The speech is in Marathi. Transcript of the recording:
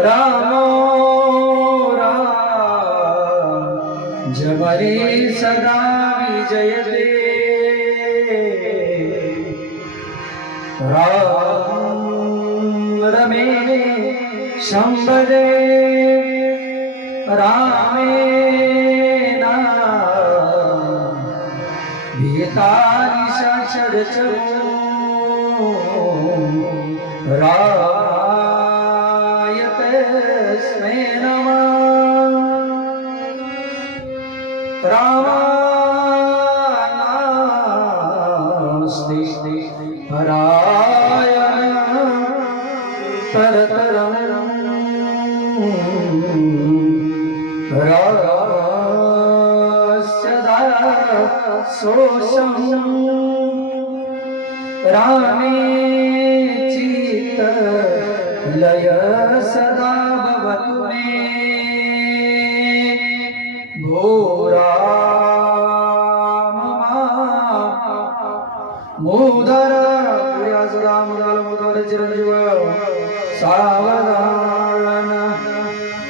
रामो राम जमरे सदा विजयते राम रमे शंभरे रामेना भीतानि रायते स्मै नमः रामास्ते परायण तरतरं रास्य दासोऽहं रामे चित्त लय सदा भवतु मे भो राम मोदर प्रिया सदा मुदल मुदर चिरंजीव सावधान